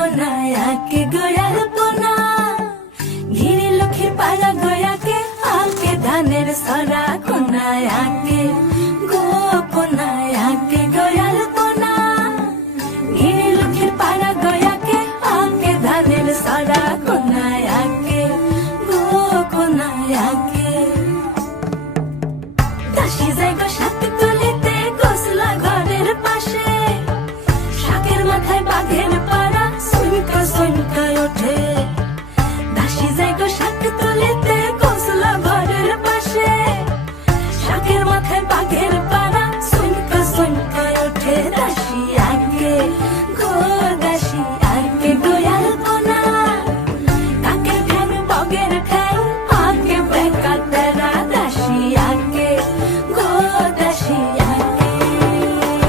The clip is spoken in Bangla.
কোনায় আঁকে গোয়াল পোনা, ঘিরে লক্ষ্মীর পাড়া গয়াকে আঁকে ধানের সরা কোনায় আঁকে।